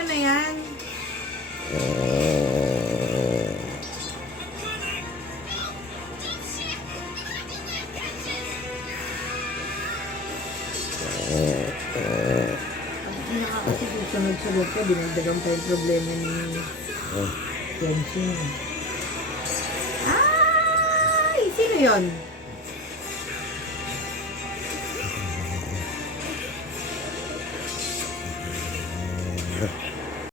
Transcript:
mo na yan. Kasi sunod-sunod ka, dinagdagan pa yung problema ni Kenshin. Ay! Sino yon?